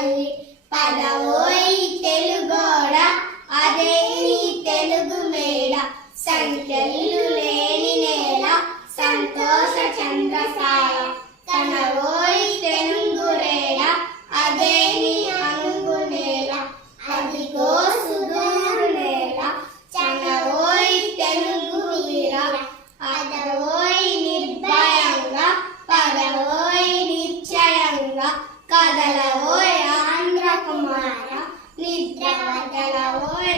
తల్లి పదవోయి తెలుగోడ అదే నీ తెలుగు మేడ సంఖ్యలు లేని నేల సంతోష చంద్రసాల తనవోయి తెలుగురేడ అదే నీ అనుగు నేల అదిగో సుదూరు నేల చనవోయి తెలుగు వీర అదవోయి నిర్భయంగా పదవోయి నిశ్చయంగా కదలవోయి ఆంధ్ర కుమార నిద్ర బదలవోయి